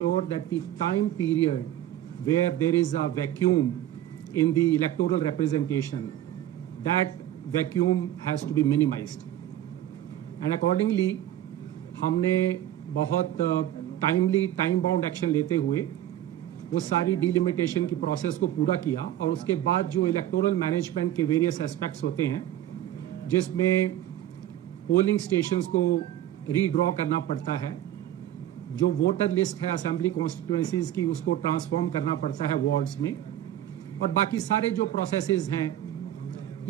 sure that the time period where there is a vacuum in the electoral representation, that vacuum has to be minimized. And accordingly, हमने बहुत timely time bound action लेते हुए वो सारी delimitation की process को पूरा किया और उसके बाद जो इलेक्टोरल मैनेजमेंट के वेरियस एस्पेक्ट्स होते हैं जिसमें पोलिंग स्टेशंस को रीड्रॉ करना पड़ता है, जो वोटर लिस्ट है असेंबली कॉन्स्टिट्यूएंसीज की उसको ट्रांसफॉर्म करना पड़ता है वार्ड्स में, और बाकी सारे जो प्रोसेसेस हैं,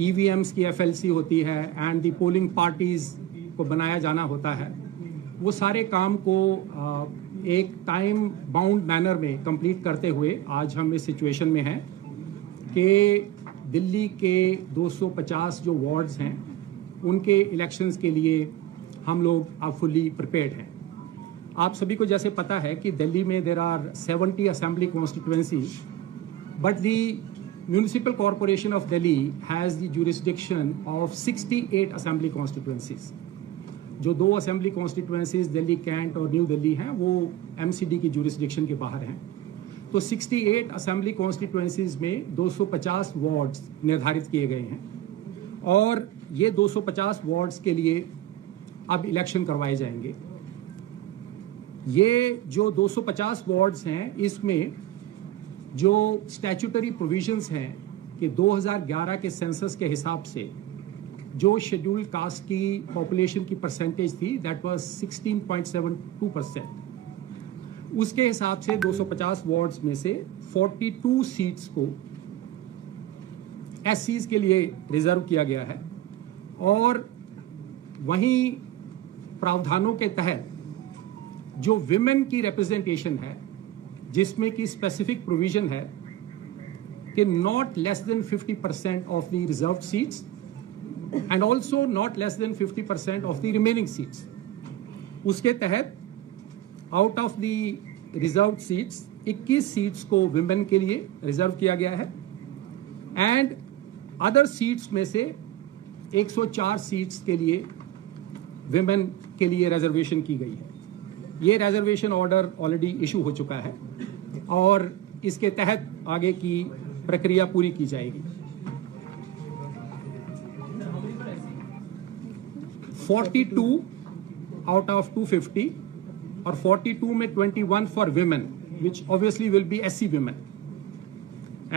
ईवीएम्स की एफएलसी होती है एंड द पोलिंग पार्टीज को बनाया जाना होता है, वो सारे काम को एक टाइम बाउंड मैनर में कंप्लीट करते हुए आज हम इस सिचुएशन में हैं कि दिल्ली के 250 जो वार्ड्स हैं उनके इलेक्शंस के लिए हम लोग अब फुल्ली प्रिपेयर्ड हैं। आप सभी को जैसे पता है कि दिल्ली में there are 70 assembly constituencies, but the municipal corporation of Delhi has the jurisdiction of 68 assembly constituencies. जो 2 असेंबली कॉन्स्टिट्यूएंसीज दिल्ली कैंट और न्यू दिल्ली हैं वो एमसीडी की जुरिस्डिक्शन के बाहर हैं। तो 68 असेंबली कॉन्स्टिट्यूएंसीज में 250 वार्ड्स निर्धारित किए गए हैं और ये 250 वार्ड्स के लिए अब इलेक्शन करवाए जाएंगे। ये जो 250 वार्ड्स हैं इसमें जो स्टैट्यूटरी प्रोविजंस हैं कि 2011 के सेंसस के हिसाब से जो शेड्यूल्ड कास्ट की पॉपुलेशन की परसेंटेज थी दैट वाज 16.72%, उसके हिसाब से 250 वार्ड्स में से 42 सीट्स को एससीज के लिए रिजर्व किया गया है और वहीं प्रावधानों के तहत जो विमेन की रिप्रेजेंटेशन है जिसमें कि स्पेसिफिक प्रोविजन है कि not less than 50% of the reserved seats and also not less than 50% of the remaining seats. उसके तहत out of the reserved seats 21 seats को विमेन के लिए रिजर्व किया गया है एंड अदर सीट्स में से 104 सीट्स के लिए विमेन के लिए रिजर्वेशन की गई है। ये रिजर्वेशन ऑर्डर ऑलरेडी इशू हो चुका है और इसके तहत आगे की प्रक्रिया पूरी की जाएगी। 42 out of 250 और 42 में 21 for women which obviously will be SC women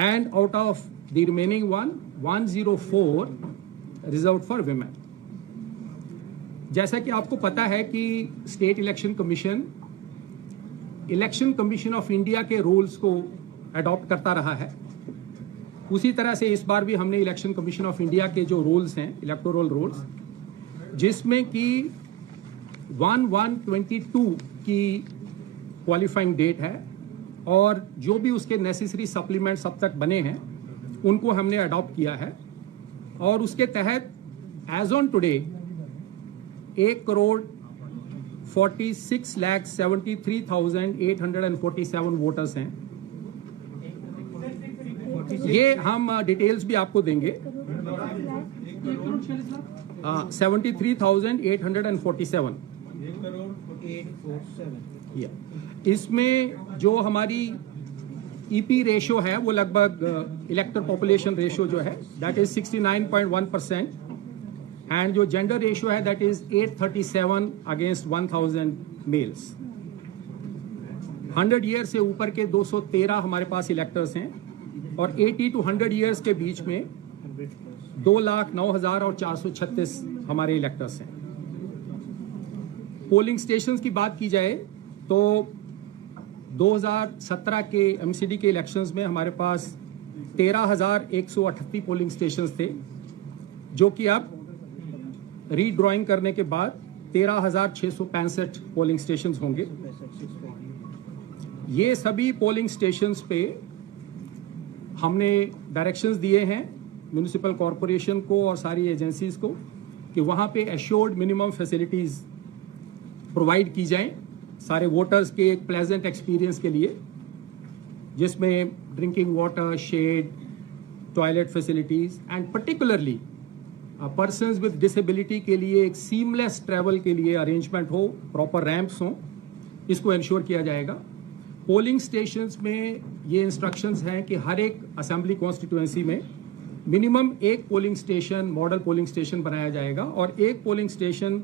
and out of the remaining 104 reserved for women। जैसा कि आपको पता है कि state election commission of India के रूल्स को अडॉप्ट करता रहा है, उसी तरह से इस बार भी हमने इलेक्शन कमीशन ऑफ इंडिया के जो रूल्स हैं इलेक्टोरल रूल्स जिसमें कि 1/1/22 की क्वालिफाइंग डेट है और जो भी उसके नेसेसरी सप्लीमेंट्स अब तक बने हैं उनको हमने अडॉप्ट किया है और उसके तहत एज ऑन टुडे 1,46,73,847 वोटर्स हैं। ये हम डिटेल्स भी आपको देंगे। 73,847 इसमें जो हमारी ईपी रेशो है वो लगभग इलेक्टर पॉपुलेशन रेशो जो है दैट इज 69.1% एंड जो जेंडर रेशो है that is 837 against 1000 males. 100 year से ऊपर के 213 हमारे पास इलेक्टर्स हैं और 80 to 100 ईयर्स के बीच में 2,09,436 हमारे इलेक्टर्स हैं। पोलिंग स्टेशंस की बात की जाए तो 2017 के एमसीडी के इलेक्शंस में हमारे पास 13,138 पोलिंग स्टेशंस थे जो कि अब रीड्रॉइंग करने के बाद 13,665 पोलिंग स्टेशंस होंगे। ये सभी पोलिंग स्टेशंस पे हमने डायरेक्शंस दिए हैं म्यूनिसिपल कॉरपोरेशन को और सारी एजेंसीज को कि वहाँ पे एश्योर्ड मिनिमम फैसिलिटीज़ प्रोवाइड की जाएं सारे वोटर्स के एक प्लेजेंट एक्सपीरियंस के लिए, जिसमें drinking water, shade, toilet facilities and particularly persons with disability के लिए एक सीमलेस ट्रैवल के लिए अरेंजमेंट हो, प्रॉपर रैंप्स हों, इसको इंश्योर किया जाएगा। पोलिंग स्टेशंस में ये इंस्ट्रक्शंस हैं कि हर एक असेंबली कॉन्स्टिट्यूएंसी में मिनिमम एक polling station, model polling station बनाया जाएगा और एक polling station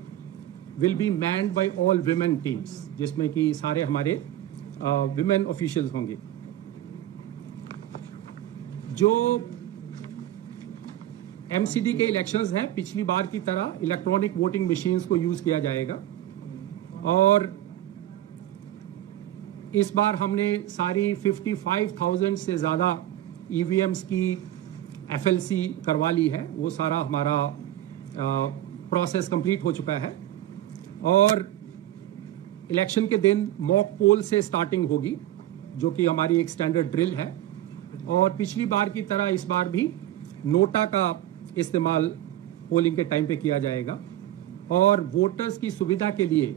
will be manned by all women teams, जिसमें कि सारे हमारे विमेन ऑफिशियल्स होंगे। जो एमसीडी के इलेक्शंस हैं, पिछली बार की तरह इलेक्ट्रॉनिक वोटिंग मशीन्स को यूज किया जाएगा और इस बार हमने सारी 55,000 से ज़्यादा ईवीएम्स की एफएलसी करवा ली है। वो सारा हमारा प्रोसेस कंप्लीट हो चुका है और इलेक्शन के दिन मॉक पोल से स्टार्टिंग होगी, जो कि हमारी एक स्टैंडर्ड ड्रिल है। और पिछली बार की तरह इस बार भी नोटा का इस्तेमाल पोलिंग के टाइम पे किया जाएगा और वोटर्स की सुविधा के लिए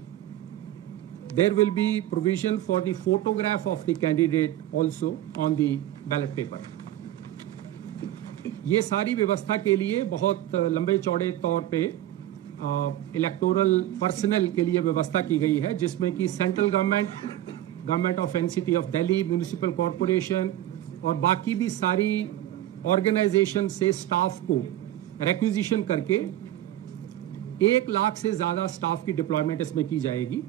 there will be provision for the photograph of the candidate also on the ballot paper. ये सारी व्यवस्था के लिए बहुत लंबे चौड़े तौर पे इलेक्टोरल पर्सनल के लिए व्यवस्था की गई है, जिसमें कि central government of NCT of Delhi, municipal corporation और बाकी भी सारी ऑर्गेनाइजेशन से स्टाफ को रिक्विजिशन करके 1 लाख से ज़्यादा स्टाफ की डिप्लॉयमेंट इसमें की जाएगी,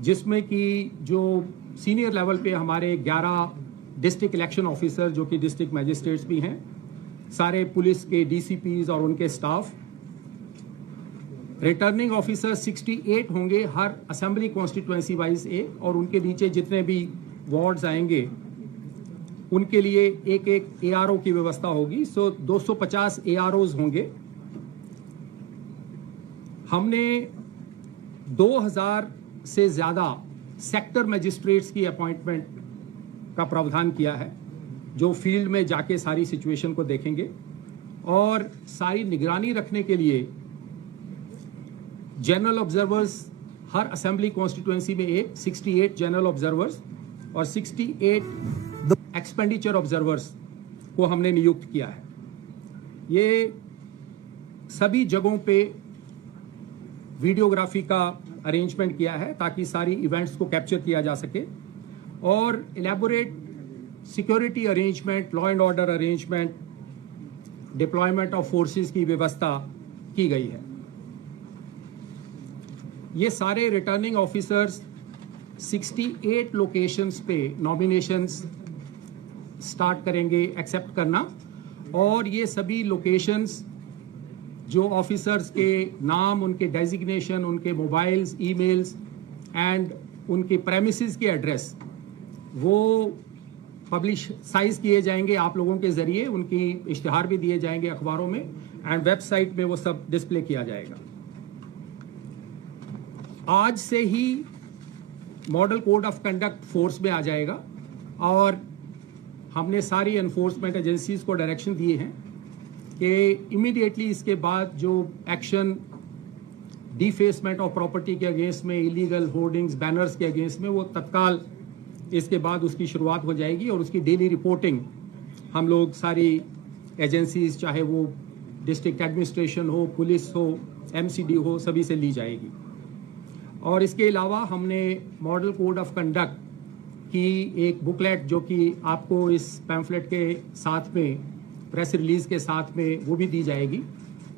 जिसमें कि जो सीनियर लेवल पे हमारे 11 डिस्ट्रिक्ट इलेक्शन ऑफिसर, जो कि डिस्ट्रिक्ट मैजिस्ट्रेट्स भी हैं, सारे पुलिस के डीसीपीज और उनके स्टाफ, रिटर्निंग ऑफिसर 68 होंगे हर असेंबली कॉन्स्टिट्यूएंसी वाइज एक, और उनके नीचे जितने भी वार्ड्स आएंगे उनके लिए एक एक एआरओ की व्यवस्था होगी। सो 250 एआरओज होंगे। हमने 2000 से ज़्यादा सेक्टर मजिस्ट्रेट्स की अपॉइंटमेंट का प्रावधान किया है, जो फील्ड में जाके सारी सिचुएशन को देखेंगे और सारी निगरानी रखने के लिए जनरल ऑब्जर्वर्स हर असेंबली कॉन्स्टिट्यूएंसी में एक 68 जनरल ऑब्जर्वर्स और 68 एक्सपेंडिचर ऑब्जर्वर्स को हमने नियुक्त किया है। ये सभी जगहों पे वीडियोग्राफी का अरेंजमेंट किया है ताकि सारी इवेंट्स को कैप्चर किया जा सके और elaborate security arrangement, law and order arrangement, deployment of forces की व्यवस्था की गई है। ये सारे रिटर्निंग ऑफिसर्स 68 लोकेशंस पे नॉमिनेशंस स्टार्ट करेंगे एक्सेप्ट करना, और ये सभी लोकेशंस जो ऑफिसर्स के नाम, उनके डेजिग्नेशन, उनके मोबाइल्स, ईमेल्स एंड उनके प्रेमिसेस के एड्रेस वो पब्लिसाइज किए जाएंगे आप लोगों के जरिए। उनकी इश्तिहार भी दिए जाएंगे अखबारों में एंड वेबसाइट में वो सब डिस्प्ले किया जाएगा। आज से ही model code of conduct force में आ जाएगा और हमने सारी एनफोर्समेंट एजेंसीज को डायरेक्शन दिए हैं कि इमीडिएटली इसके बाद जो एक्शन डिफेसमेंट ऑफ प्रॉपर्टी के अगेंस्ट में, इलीगल होर्डिंग्स, बैनर्स के अगेंस्ट में, वो तत्काल इसके बाद उसकी शुरुआत हो जाएगी और उसकी डेली रिपोर्टिंग हम लोग सारी एजेंसीज, चाहे वो डिस्ट्रिक्ट एडमिनिस्ट्रेशन हो, पुलिस हो, एमसीडी हो, सभी से ली जाएगी। और इसके अलावा हमने मॉडल कोड ऑफ कंडक्ट की एक बुकलेट, जो कि आपको इस पैम्फलेट के साथ में, प्रेस रिलीज के साथ में वो भी दी जाएगी,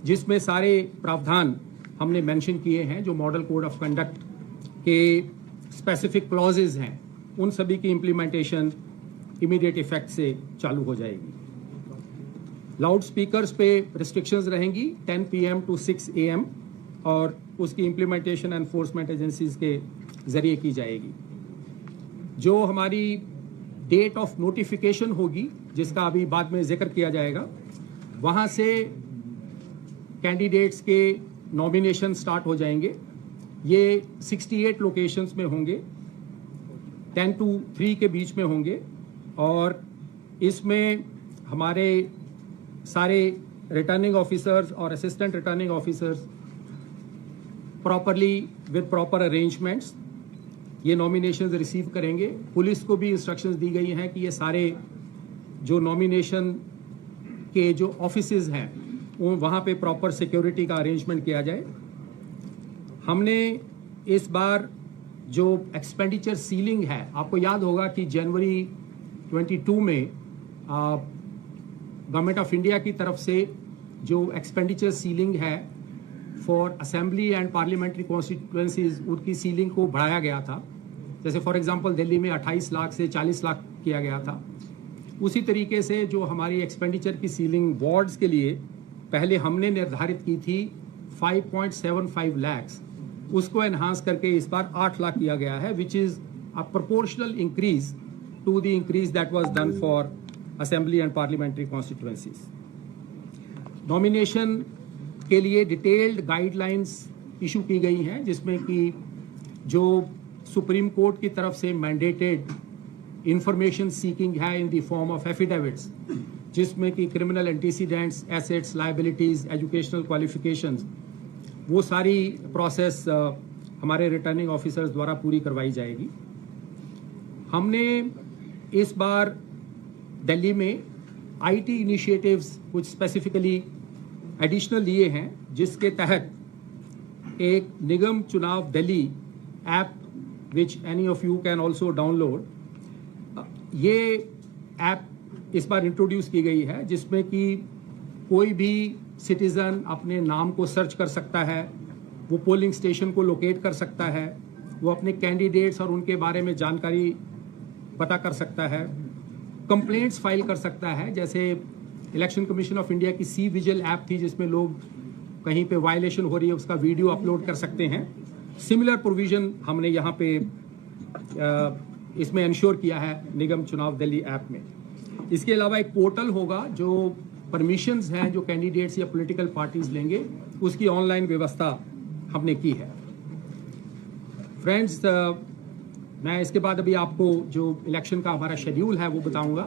जिसमें सारे प्रावधान हमने मेंशन किए हैं जो मॉडल कोड ऑफ कंडक्ट के स्पेसिफिक क्लॉजेज हैं, उन सभी की इम्प्लीमेंटेशन इमीडिएट इफेक्ट से चालू हो जाएगी। लाउड स्पीकर्स पे रिस्ट्रिक्शंस रहेंगी 10 PM to 6 AM और उसकी इम्प्लीमेंटेशन एनफोर्समेंट एजेंसीज के जरिए की जाएगी। जो हमारी डेट ऑफ नोटिफिकेशन होगी, जिसका अभी बाद में जिक्र किया जाएगा, वहाँ से कैंडिडेट्स के नॉमिनेशन स्टार्ट हो जाएंगे। ये 68 लोकेशंस में होंगे, 10 to 3 के बीच में होंगे और इसमें हमारे सारे रिटर्निंग ऑफिसर्स और assistant returning officers properly with proper arrangements ये नॉमिनेशंस रिसीव करेंगे। पुलिस को भी इंस्ट्रक्शंस दी गई हैं कि ये सारे जो नॉमिनेशन के जो ऑफिसेज हैं वहाँ पे प्रॉपर सिक्योरिटी का अरेंजमेंट किया जाए। हमने इस बार जो एक्सपेंडिचर सीलिंग है, आपको याद होगा कि जनवरी 22 में गवर्नमेंट ऑफ इंडिया की तरफ से जो एक्सपेंडिचर सीलिंग है for assembly and parliamentary constituencies, उनकी सीलिंग को बढ़ाया गया था। जैसे फॉर एग्जांपल दिल्ली में 28 लाख से 40 लाख किया गया था। उसी तरीके से जो हमारी एक्सपेंडिचर की सीलिंग वार्ड्स के लिए पहले हमने निर्धारित की थी 5.75 लाख, उसको एनहांस करके इस बार 8 लाख किया गया है, which is a proportional increase to the increase that was done for assembly and parliamentary constituencies. Nomination के लिए डिटेल्ड गाइडलाइंस इशू की गई हैं, जिसमें कि जो सुप्रीम कोर्ट की तरफ से मैंडेटेड इंफॉर्मेशन सीकिंग है in the form of affidavits, जिसमें कि criminal antecedents, assets, liabilities, educational qualifications, वो सारी प्रोसेस हमारे रिटर्निंग ऑफिसर्स द्वारा पूरी करवाई जाएगी। हमने इस बार दिल्ली में आईटी इनिशिएटिव्स कुछ स्पेसिफिकली एडिशनल लिए हैं, जिसके तहत एक निगम चुनाव Delhi app which any of you can also download, ये ऐप इस बार इंट्रोड्यूस की गई है, जिसमें कि कोई भी सिटीजन अपने नाम को सर्च कर सकता है, वो पोलिंग स्टेशन को लोकेट कर सकता है, वो अपने कैंडिडेट्स और उनके बारे में जानकारी पता कर सकता है, कंप्लेंट्स फाइल कर सकता है। जैसे इलेक्शन कमीशन ऑफ इंडिया की सी विजिल ऐप थी, जिसमें लोग कहीं पे वायलेशन हो रही है उसका वीडियो अपलोड कर सकते हैं। सिमिलर प्रोविजन हमने यहाँ पे इसमें इंश्योर किया है निगम चुनाव दिल्ली ऐप में। इसके अलावा एक पोर्टल होगा, जो परमिशंस हैं जो कैंडिडेट्स या पॉलिटिकल पार्टीज लेंगे, उसकी ऑनलाइन व्यवस्था हमने की है। फ्रेंड्स, मैं इसके बाद अभी आपको जो इलेक्शन का हमारा शेड्यूल है वो बताऊंगा।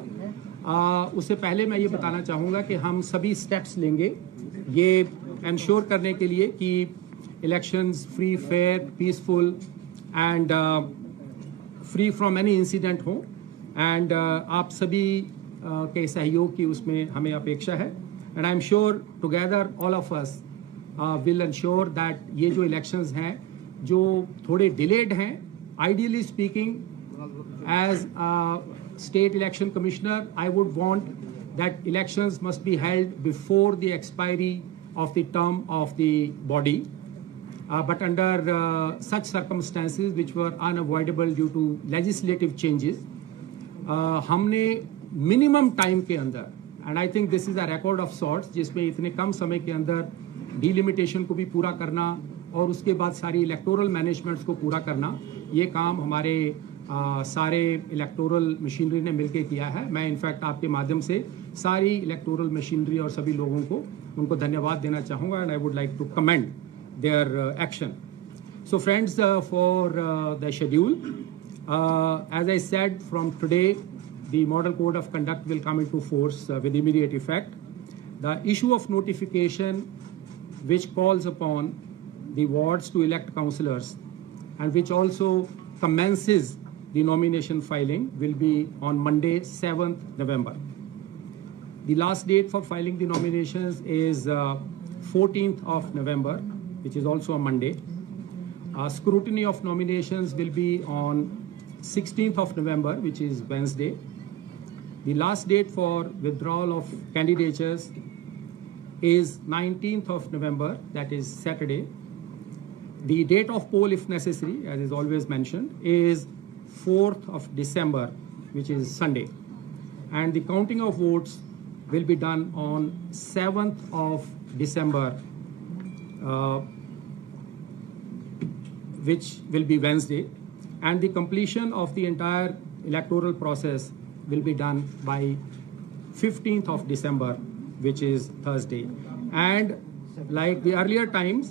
उससे पहले मैं ये बताना चाहूँगा कि हम सभी स्टेप्स लेंगे ये इंश्योर करने के लिए कि elections free, fair, peaceful and free from any incident हो, एंड आप सभी के सहयोग की उसमें हमें अपेक्षा है। And I am sure together all of us will ensure that ये जो इलेक्शंस हैं जो थोड़े डिलेड हैं, ideally speaking, as a state election commissioner, I would want that elections must be held before the expiry of the term of the body. But under such circumstances which were unavoidable due to legislative changes, हमने minimum time के अंदर, and I think this is a record of sorts, जिसमें इतने कम समय के अंदर delimitation को भी पूरा करना और उसके बाद सारी इलेक्टोरल मैनेजमेंट्स को पूरा करना, ये काम हमारे सारे इलेक्टोरल मशीनरी ने मिलकर किया है। मैं इनफैक्ट आपके माध्यम से सारी इलेक्टोरल मशीनरी और सभी लोगों को उनको धन्यवाद देना चाहूँगा, and I would like to commend their action. So friends, for the schedule, as I said, from today the model code of conduct will come into force with immediate effect. The issue of notification which calls upon the wards to elect councillors and which also commences the nomination filing will be on Monday, 7th November. The last date for filing the nominations is 14th of November, which is also a Monday. Scrutiny of nominations will be on 16th of November, which is Wednesday. The last date for withdrawal of candidatures is 19th of November, that is Saturday. The date of poll, if necessary, as is always mentioned, is 4th of December, which is Sunday. And the counting of votes will be done on 7th of December, which will be Wednesday. And the completion of the entire electoral process will be done by 15th of December, which is Thursday. And like the earlier times,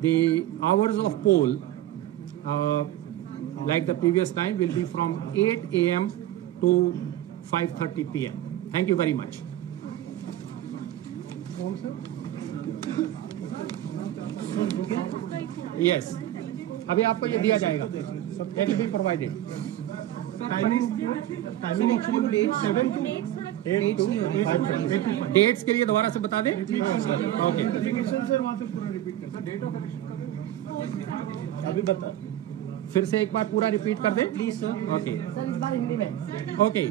the hours of poll, like the previous time, will be from 8 a.m. to 5:30 p.m. Thank you very much. Yes. अभी आपको ये दिया जाएगा. It will be provided. Timing actually 7 to 8 to 5. Dates के लिए दोबारा से बता दें. ओके. अभी बता फिर से एक बार पूरा रिपीट कर दें प्लीज सर। ओके सर इस बार हिंदी में। ओके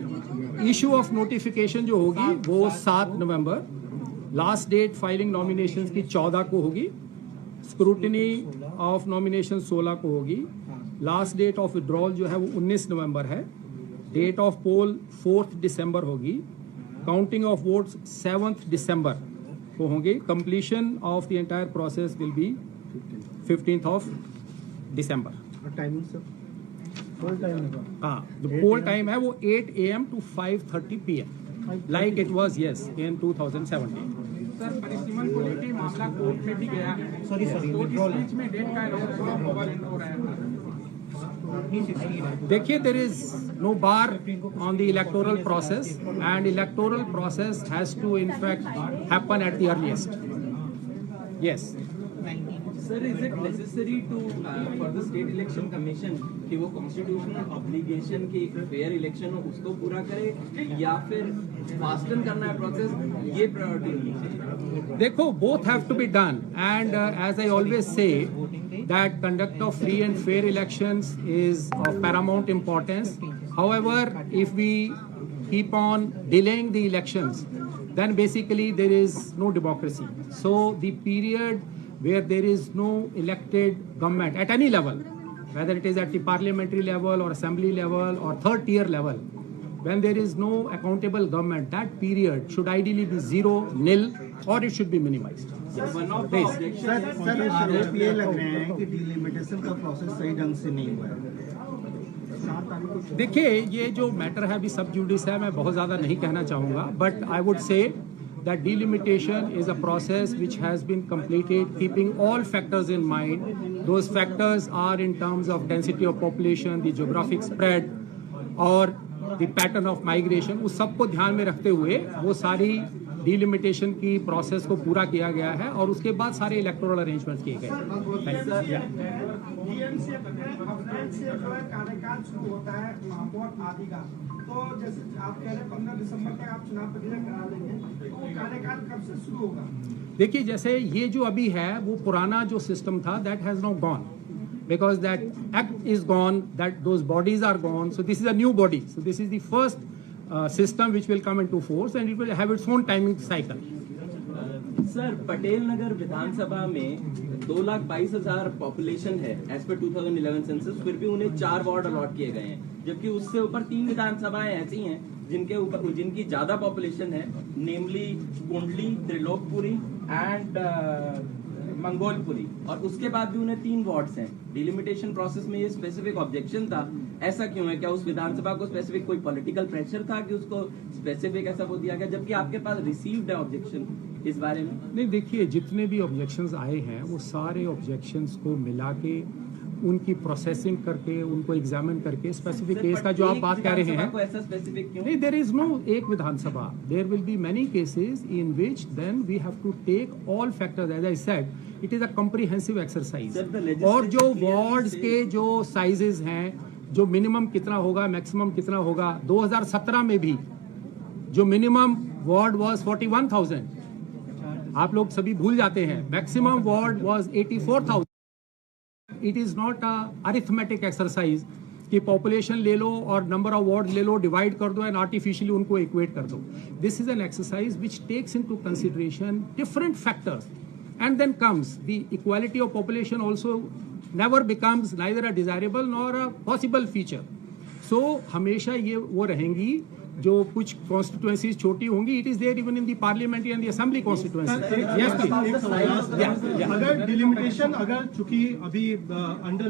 इशू ऑफ नोटिफिकेशन जो होगी वो 7 नवंबर, लास्ट डेट फाइलिंग नॉमिनेशंस की 14 को होगी, स्क्रूटनी ऑफ नॉमिनेशन 16 को होगी, लास्ट डेट ऑफ विड्रॉल जो है वो 19 नवंबर है, डेट ऑफ पोल 4 दिसंबर होगी, काउंटिंग ऑफ वोट्स 7 दिसंबर को होंगे, completion of the entire process will be 15th of December. Timing sir, full time होगा। हाँ, जो पोल टाइम है वो 8 AM to 5:30 PM like it was yes in 2017। Sir परिसीमन को लेके मामला कोर्ट में भी गया है। सॉरी तो इस बीच में डेट का ओवरएंड हो रहा है। देखिए, there is no bar on the electoral process and electoral process has to in fact happen at the earliest. Yes Sir, is it necessary to for the state election commission कि वो constitutional obligation की fair election हो उसको पूरा करे या फिर fasten करना है process, ये priority होनी चाहिए? देखो, both have to be done and as I always say that conduct of free and fair elections is of paramount importance. However, if we keep on delaying the elections, then basically there is no democracy. So the period where there is no elected government at any level, whether it is at the parliamentary level or assembly level or third tier level, when there is no accountable government, that period should ideally be 0, nil, or it should be minimized. One of the Please. objections sir आरोप ये लग रहे हैं कि delimitation का process सही ढंग से नहीं हुआ है। देखिए, ये जो मैटर है अभी सब जुडिस है, मैं बहुत ज़्यादा नहीं कहना चाहूँगा, but I would say that delimitation is a process which has been completed keeping all factors in mind. Those factors are in terms of density of population, the geographic spread और the pattern of migration, उस सबको ध्यान में रखते हुए वो सारी delimitation की प्रोसेस को पूरा किया गया है और उसके बाद सारे इलेक्टोरल अरेंजमेंट्स किए गए। कार्यकाल शुरू होता है महापौर आदि का, तो जैसे आप कह रहे हैं 15 दिसंबर तक आप चुनाव प्रक्रिया करा लेंगे, तो वो कार्यकाल कब से शुरू होगा? देखिए, जैसे ये जो अभी है वो पुराना जो सिस्टम था that has now gone because that act is gone, that those bodies are gone, so this is a new body, so this is the first system which will come into force and it will have its own timing cycle. Sir Patel Nagar विधानसभा में 2,22,000 population है as per 2011 census, फिर भी उन्हें 4 ward allot किए गए हैं, जबकि उससे ऊपर 3 विधानसभाएं ऐसी हैं जिनके ऊपर जिनकी ज्यादा पॉपुलेशन है, नेमली कुंडली, त्रिलोकपुरी एंड मंगोलपुरी, और उसके बाद भी उन्हें 3 वार्ड्स हैं। डिलिमिटेशन प्रोसेस में ये स्पेसिफिक ऑब्जेक्शन था, ऐसा क्यों है? क्या उस विधानसभा को स्पेसिफिक कोई पॉलिटिकल प्रेशर था कि उसको स्पेसिफिक ऐसा वो दिया गया, जबकि आपके पास रिसीव्ड है ऑब्जेक्शन इस बारे में? नहीं, देखिए, जितने भी ऑब्जेक्शंस आए हैं वो सारे ऑब्जेक्शंस को मिला के उनकी प्रोसेसिंग करके उनको एग्जामिन करके स्पेसिफिक केस का जो आप बात कर रहे हैं, ऐसा स्पेसिफिक क्यों? नहीं, देयर इज नो एक विधानसभा, there will be many cases in which then we have to take all factors, as I said it is a comprehensive exercise. और जो वार्ड्स के जो साइजेस हैं, जो मिनिमम कितना होगा, मैक्सिमम कितना होगा, 2017 में भी जो मिनिमम वार्ड वाज 41,000, आप लोग सभी भूल जाते हैं, maximum ward was 84,000। It is not a arithmetic exercise कि पॉपुलेशन ले लो और नंबर ऑफ वार्ड ले लो, डिवाइड कर दो एंड आर्टिफिशियली उनको इक्वेट कर दो। This is an exercise which takes into consideration different factors and then comes the equality of population also never becomes neither a desirable nor a possible feature. So हमेशा ये वो रहेंगी, जो कुछ constituencies छोटी होंगी, it is there even in the parliamentary and the assembly constituency. Yes please. अगर delimitation, अगर चूंकि अभी अंडर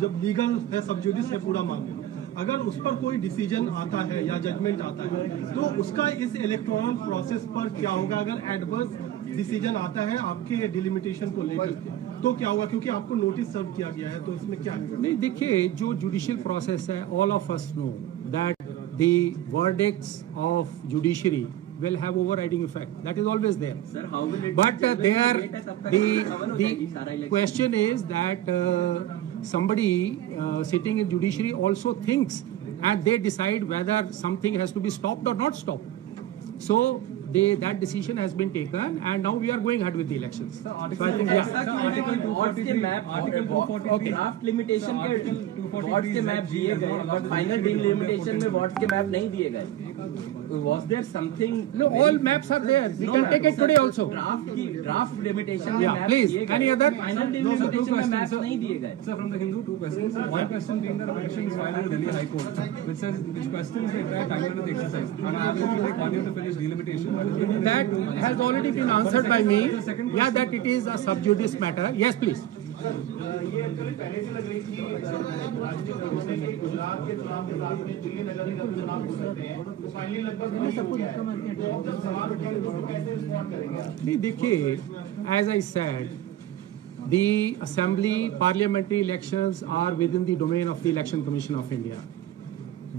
जब लीगल है, सब जुडिस है पूरा मामला, अगर उस पर कोई डिसीजन आता है या जजमेंट आता है तो उसका इस इलेक्टोरल प्रोसेस पर क्या होगा? अगर एडवर्स डिसीजन आता है आपके डिलिमिटेशन को लेकर तो क्या होगा? क्योंकि आपको नोटिस सर्व किया गया है, तो इसमें क्या है? नहीं, देखिए, जो जुडिशियल प्रोसेस है, all of us know that the verdicts of judiciary will have overriding effect. That is always there. Sir, how will it? But the the question is that somebody sitting in judiciary also thinks and they decide whether something has to be stopped or not stopped. So that decision has been taken, and now we are going ahead with the elections. So I think, yeah. ऐसा क्यों है कि wards के map draft limitation के wards के map दिए गए और फाइनल डिलिमिटेशन में वॉर्ड्स के मैप नहीं दिए गए. Was there something? No, all maps are there. We can take it today also. Draft limitation में Yeah, मैप please. दिए गए. Any other? फाइनल डिलिमिटेशन में मैप नहीं दिए गए. Sir, from the Hindu, two questions. One question being that a petition is filed in Delhi High Court, which says which questions the entire timeline of the exercise. And I will take 1 year to finish delimitation. That has already been answered by me. Yeah, that it is a sub judice matter. Yes, please. ये actually पहले से लग रही थी राजनीतिक दलों ने कि गुजरात के चुनाव के साथ में दिल्ली नगर निगम के चुनाव हो सकते हैं, तो फाइनली लगभग वही हो गया है. तो अब जब सवाल उठेंगे तो उसको कैसे रिस्पॉन्ड करेंगे आप? नहीं, देखिए, as I said, the assembly parliamentary elections are within the domain of the Election Commission of India.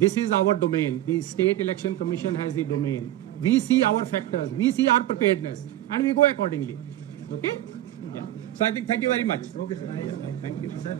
This is our domain. The State Election Commission has the domain. We see our factors, we see our preparedness, and we go accordingly. Okay? Yeah. So I think, thank you very much. Okay, sir. Thank you, sir.